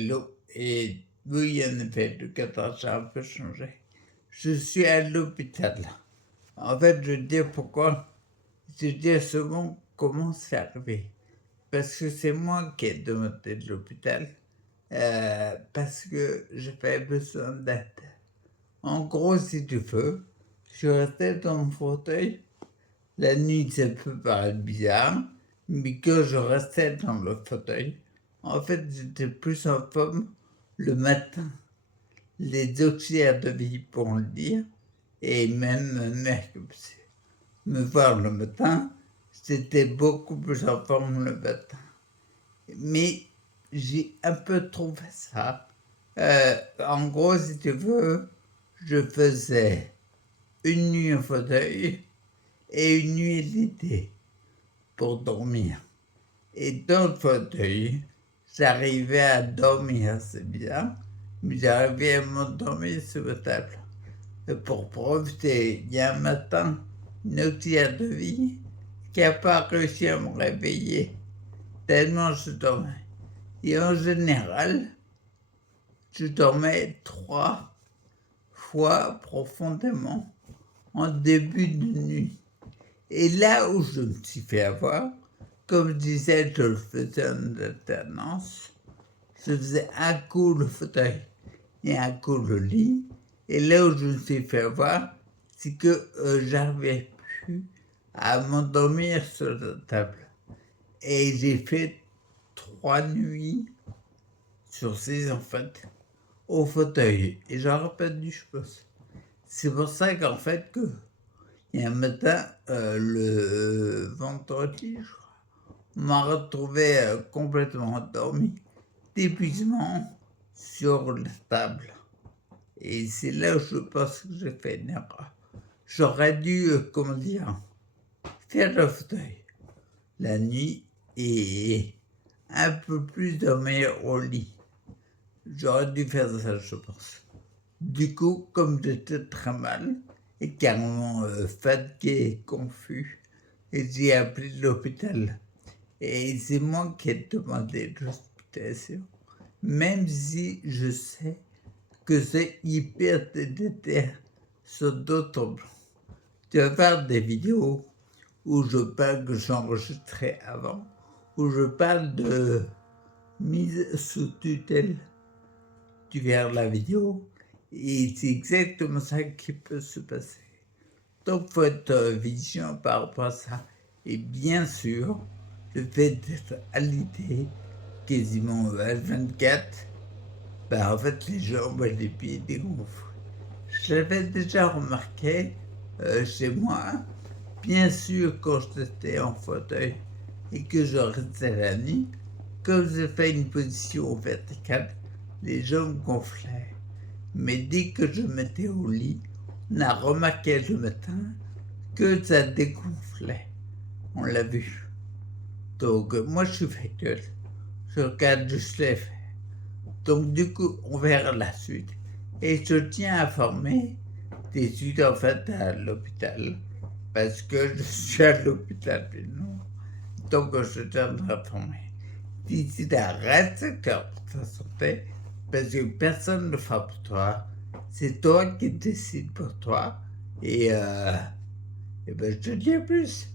Hello. Et oui, en effet, le cadre a un peu changé. Je suis à l'hôpital. En fait, je vais te dire pourquoi. Je vais te dire souvent comment c'est arrivé. Parce que c'est moi qui ai demandé de l'hôpital. Parce que j'avais besoin d'aide. En gros, si tu veux, je restais dans mon fauteuil. La nuit, ça peut paraître bizarre, mais quand je restais dans le fauteuil, en fait, j'étais plus en forme le matin. Les auxiliaires de vie pourront le dire, et même ma mère qui me voir le matin, j'étais beaucoup plus en forme le matin. Mais j'ai un peu trouvé ça. En gros, si tu veux, je faisais une nuit au fauteuil et une nuit l'été pour dormir. Et dans le fauteuil, j'arrivais à dormir, c'est bien, mais j'arrivais à m'endormir sur la table. Et pour profiter, il y a un matin, une auxiliaire de vie qui n'a pas réussi à me réveiller, tellement je dormais. Et en général, je dormais 3 fois profondément en début de nuit. Et là où je me suis fait avoir, comme je disais, je le faisais en alternance. Je faisais un coup le fauteuil et un coup le lit. Et là où je me suis fait avoir, c'est que j'arrivais plus à m'endormir sur la table. Et j'ai fait 3 nuits sur 6 en fait, au fauteuil. Et j'aurais pas dû, je pense. C'est pour ça qu'en fait, il y a un matin, le vendredi, je crois, on m'a retrouvé complètement endormi, d'épuisement sur la table. Et c'est là où je pense que j'ai fait une erreur. J'aurais dû, comment dire, faire le fauteuil la nuit et un peu plus dormir au lit. J'aurais dû faire ça, je pense. Du coup, comme j'étais très mal et carrément fatigué et confus, j'ai appelé l'hôpital. Et c'est moi qui ai demandé l'hospitalisation, même si je sais que c'est hyper délétère sur d'autres plans. Tu vas faire des vidéos où je parle que j'enregistrais avant, où je parle de mise sous tutelle. Tu verras la vidéo et c'est exactement ça qui peut se passer. Donc, il faut être vigilant par rapport à ça. Et bien sûr, le fait d'être alité quasiment H24, en fait, les jambes et les pieds dégonflent. Je l'avais déjà remarqué chez moi. Bien sûr, quand j'étais en fauteuil et que je restais la nuit, comme je fais une position verticale, les jambes gonflaient. Mais dès que je mettais au lit, on a remarqué le matin que ça dégonflait. On l'a vu. Donc, moi, je suis factuel. Je regarde juste les faits. Donc, du coup, on verra la suite. Et je tiens à informer des suites, en fait, à l'hôpital. Parce que je suis à l'hôpital, non. Donc, je tiens à informer. D'ici là, reste cœur pour ta santé. Parce que personne ne le fera pour toi. C'est toi qui décides pour toi. Et ben, je te dis à plus.